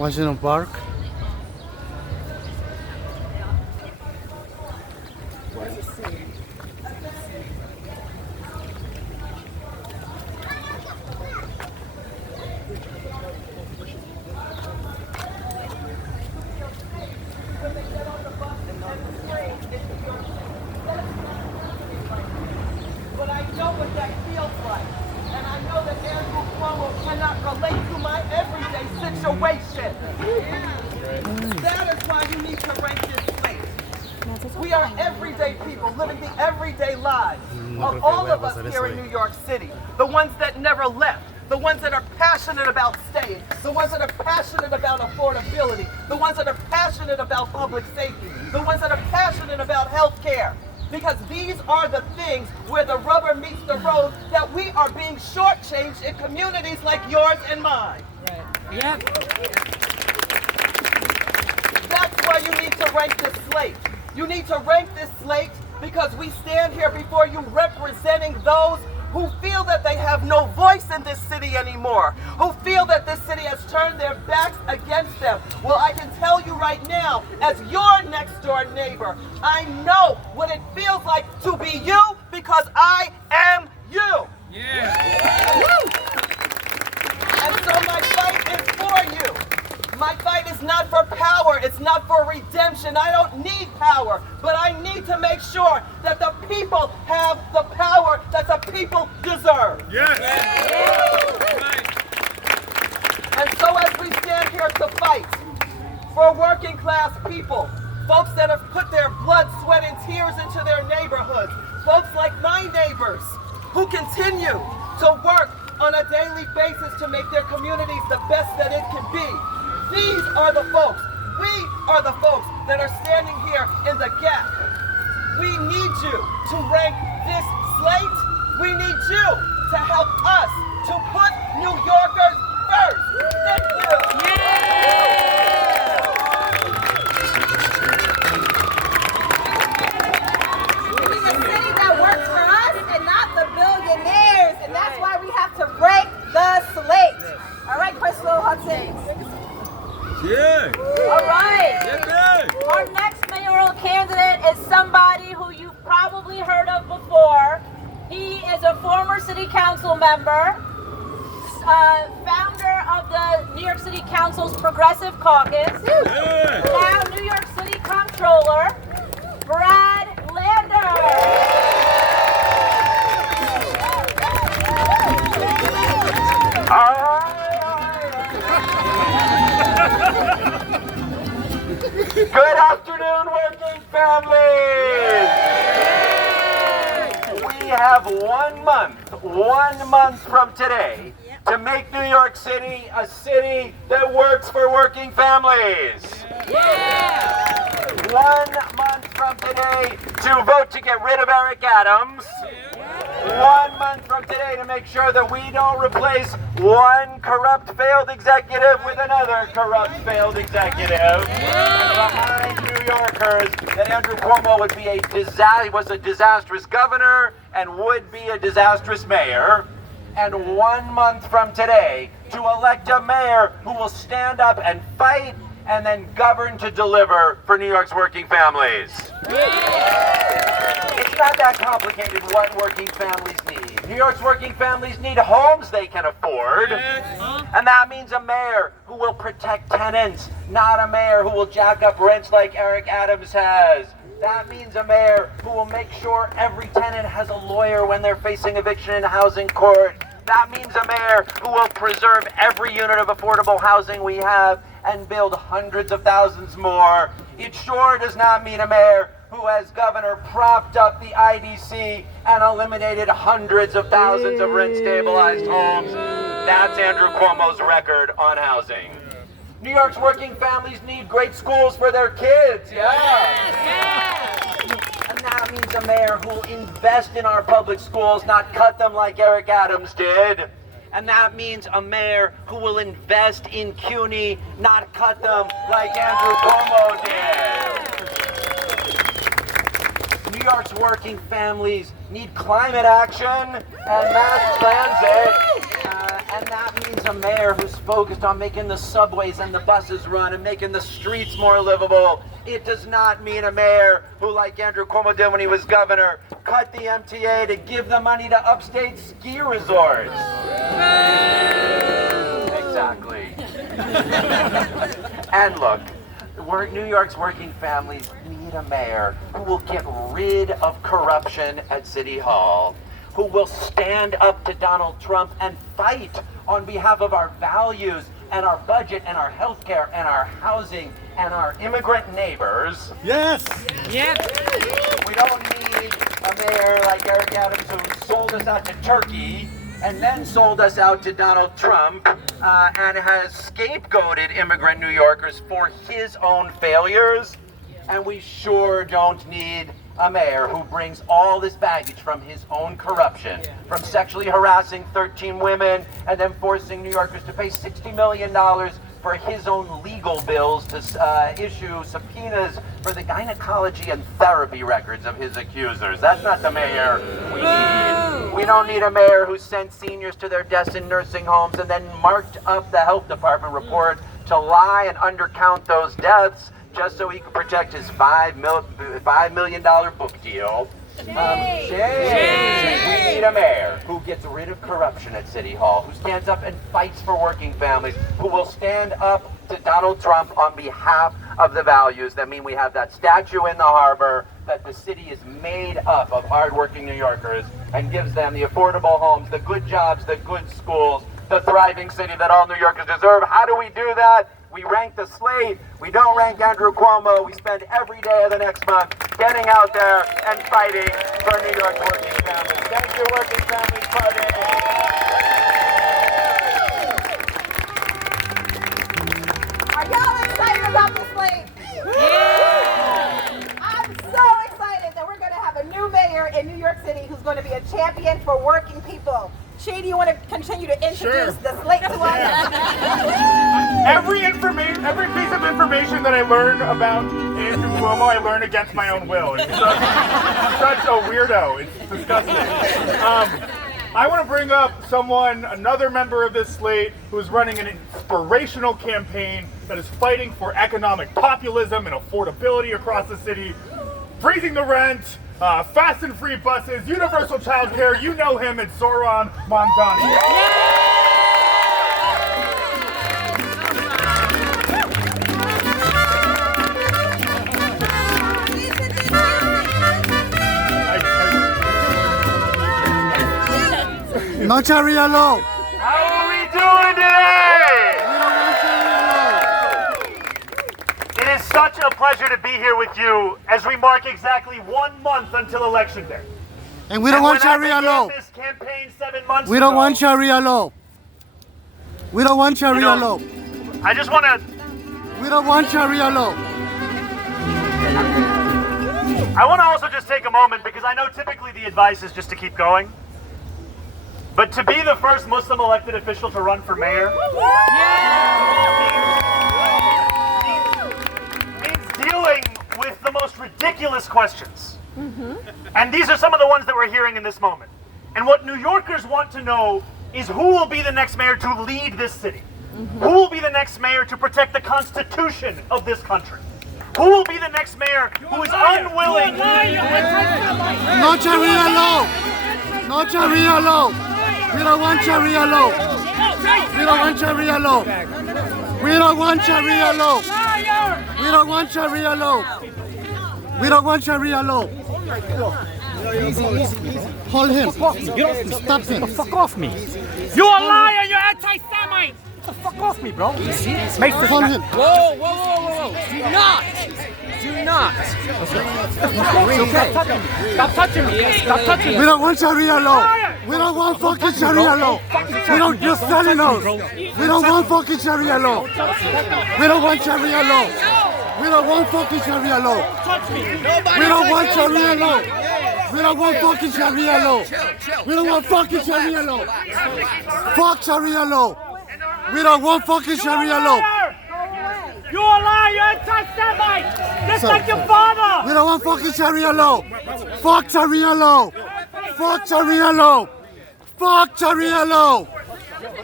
Washington Park. But I know what that feels like. And I know that Andrew Cuomo cannot relate to my everyday situation. That is why you need to rank this slate. We are everyday people living the everyday lives of all of us here in New York City. The ones that never left. The ones that are passionate about staying. The ones that are passionate about affordability. The ones that are passionate about public safety. The ones that are passionate about health care. Because these are the things where the rubber meets the road that we are being shortchanged in communities like yours and mine. Right. Yep. That's why you need to rank this slate. You need to rank this slate because we stand here before you representing those who feel that they have no voice in this city anymore, who feel that this city has turned their backs against them. Well, I can tell you right now, as your next door neighbor, I know what it feels like to be you because I am you. Yeah. And so my fight is for you. My fight is not for power, it's not for redemption. I don't need power, but I need to make sure that the people have the power that the people deserve. Yes. And so as we stand here to fight for working class people, folks that have put their blood, sweat, and tears into their neighborhoods, folks like my neighbors who continue to work on a daily basis to make their communities the best that it can be. These are the folks, we are the folks that are standing here in the gap. We need you to rank this slate. We need you to help us to put New Yorkers first. Thank you. We need a city that works for us and not the billionaires. And that's why we have to break the slate. All right, Crystal Hudson. Yeah. All right. Yeah. Our next mayoral candidate is somebody who you've probably heard of before. He is a former city council member, founder of the New York City Council's Progressive Caucus, now New York City Comptroller, Brad Lander. Good afternoon, working families! We have 1 month from today to make New York City a city that works for working families. 1 month from today to vote to get rid of Eric Adams. 1 month from today to make sure that we don't replace one corrupt failed executive with another corrupt failed executive. And remind New Yorkers that Andrew Cuomo was a disastrous governor and would be a disastrous mayor. And 1 month from today to elect a mayor who will stand up and fight and then govern to deliver for New York's working families. It's not that complicated what working families need. New York's working families need homes they can afford. And that means a mayor who will protect tenants, not a mayor who will jack up rents like Eric Adams has. That means a mayor who will make sure every tenant has a lawyer when they're facing eviction in housing court. That means a mayor who will preserve every unit of affordable housing we have and build hundreds of thousands more. It sure does not mean a mayor who, as governor, propped up the IDC and eliminated hundreds of thousands of rent-stabilized homes. That's Andrew Cuomo's record on housing. New York's working families need great schools for their kids, And that means a mayor who will invest in our public schools, not cut them like Eric Adams did. And that means a mayor who will invest in CUNY, not cut them like Andrew Cuomo did. New York's working families need climate action and mass transit. And that means means a mayor who's focused on making the subways and the buses run and making the streets more livable. It does not mean a mayor who, like Andrew Cuomo did when he was governor, cut the MTA to give the money to upstate ski resorts. Exactly. And look, New York's working families need a mayor who will get rid of corruption at City Hall, who will stand up to Donald Trump and fight on behalf of our values and our budget and our health care and our housing and our immigrant neighbors. Yes. Yep. We don't need a mayor like Eric Adams who sold us out to Turkey and then sold us out to Donald Trump and has scapegoated immigrant New Yorkers for his own failures. And we sure don't need a mayor who brings all this baggage from his own corruption, from sexually harassing 13 women and then forcing New Yorkers to pay $60 million for his own legal bills to issue subpoenas for the gynecology and therapy records of his accusers. That's not the mayor we need. We don't need a mayor who sent seniors to their deaths in nursing homes and then marked up the health department report to lie and undercount those deaths just so he could protect his $5 million book deal. Shame. We need a mayor who gets rid of corruption at City Hall, who stands up and fights for working families, who will stand up to Donald Trump on behalf of the values that mean we have that statue in the harbor, that the city is made up of hardworking New Yorkers and gives them the affordable homes, the good jobs, the good schools, the thriving city that all New Yorkers deserve. How do we do that? We rank the slate. We don't rank Andrew Cuomo. We spend every day of the next month getting out there and fighting for New York working families. Thank you, Working Families Party. Are y'all excited about this slate? Yeah! I'm so excited that we're going to have a new mayor in New York City who's going to be a champion for working people. Shea, do you want to continue to introduce the slate to us? Every piece of information that I learn about Andrew Cuomo, I learn against my own will. He's such a weirdo. It's disgusting. I want to bring up another member of this slate who is running an inspirational campaign that is fighting for economic populism and affordability across the city, freezing the rent, fast and free buses, universal child care. You know him, it's Zoran Mamdani. No Shariah law. How are we doing today? We don't want Shariah law. It is such a pleasure to be here with you as we mark exactly 1 month until Election Day. And we don't want Shariah law. This campaign 7 months We don't ago, want Shariah law. We don't want Shariah law. I just want to We don't want Shariah law. I want to also just take a moment because I know typically the advice is just to keep going. But to be the first Muslim elected official to run for mayor means dealing with the most ridiculous questions. And these are some of the ones that we're hearing in this moment. And what New Yorkers want to know is who will be the next mayor to lead this city? Who will be the next mayor to protect the Constitution of this country? Who will be the next mayor who is unwilling? No Shariah law. No Shariah law. We don't want Shariah law. We don't want Shariah law. We don't want Shariah law. We don't want Shariah law. We don't want Shariah law. Easy. Hold him. Stop him. Fuck off me. You're a liar. You're anti-Semite. Get the fuck off me, bro. Hold him. Whoa. Do not. Okay. Stop touching me. Stop touching me. We don't want Shariah law. We don't want fucking Shariah law. We don't just selling us. We don't want fucking Shariah law. We don't want Shariah law. We don't want fucking Shariah law. We don't want Shariah law. We don't want fucking Shariah law. We don't want fucking Shariah law. Fuck Shariah law. We don't want fucking Shariah law. You're a liar, you're anti-Semite, just like your father! We don't want fucking Shariah law. Fuck Shariah law. Fuck Shariah law. Fuck Shariah law.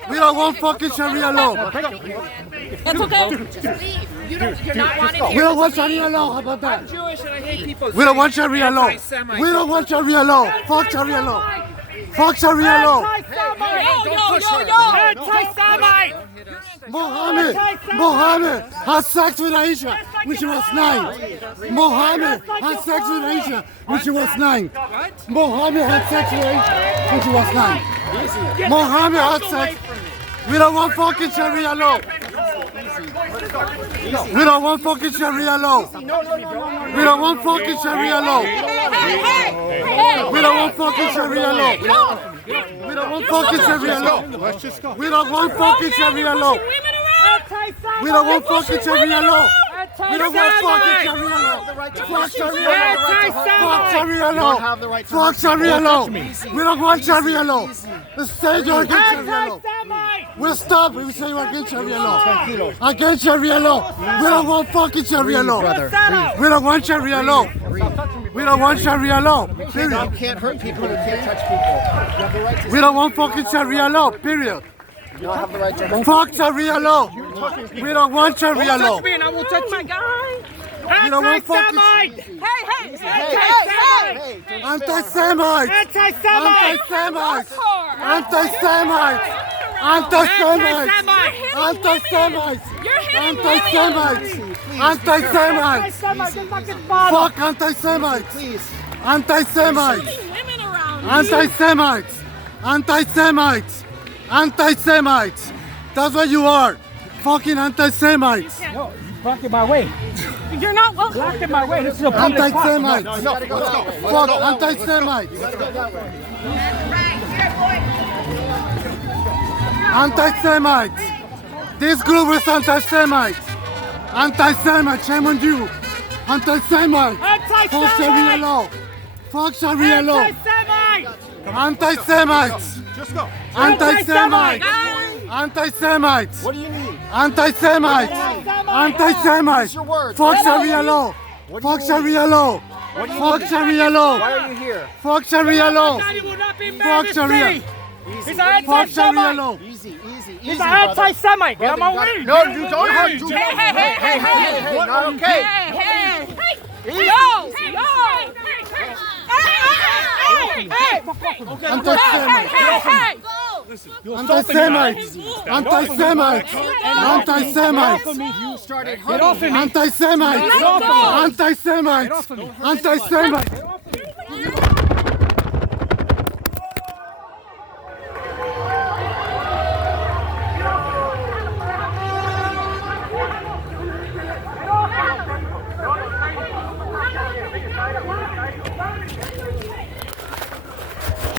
We don't want fucking Sharia law. That's okay. Just leave. You're not wanted We here. don't want Sharia law. How about that? Jewish and I hate people. We don't want Sharia law. We don't want Sharia law. Fuck Sharia law. Fuck Sharia law. Anti-Semite! Mohammed had sex with Aisha when she was 9. Mohammed had sex with Aisha when she was 9. Mohammed had sex with Aisha when she was 9. Mohammed had sex. We don't want fucking Sharia law. We don't want fucking Sharia law. We don't want fucking Sharia law. We don't want fucking Sharia law. We don't want fucking Sharia law. We don't want fucking Sharia law. We don't want fucking Sharia law. We don't want fucking Sharia law. Fuck Sharia law. Fuck Sharia law. We don't want Sharia law. Say you're against Sharia law. We'll stop if we say you're against Sharia law. Against Sharia law. We don't want fucking Sharia law. We don't want Sharia law. We don't want Sharia law. Period. You can't hurt people. You can't touch people. You have the right to. We don't want fucking Sharia law. Period. You don't have the right to. Fuck Sharia law. We don't want Sharia law. Me and I will touch you. We don't want fucking anti-Semites. Anti-Semites. Anti-Semites. Anti-Semites. Anti-Semites. Anti-Semites. Anti-Semites. Fuck anti-Semites. Anti-Semites. Anti-Semites. Anti-Semites. Anti-Semites. That's what you are. Fucking anti-Semites. No, blocking my way. You're not welcome. Blocking my way. This is a public Anti-Semites. park. Fuck anti-Semites. Anti-Semites. This group is anti-Semites. Anti-Semites. Shame on you. Anti-Semites. Fuck Sharia law. Fuck Sharia law. Anti-Semites. Just go. Anti-Semites. Anti-Semites. What do you need? Anti-Semites. Anti-Semites. your word? Fuck Sharia law. Fuck Sharia law. Fuck Sharia law. Why are you here? Fuck Sharia law. Daddy will not be Fuck mad Sharia. He's an Fuck Sharia anti-Semite. law. Easy. He's an anti-Semite. Get on my way. No, you don't have to. Hey, not okay. Anti-Semites. Anti-Semites. Anti-Semites. You started Get off of me. Anti-Semites. Anti-Semites. Anti-Semites. Hey!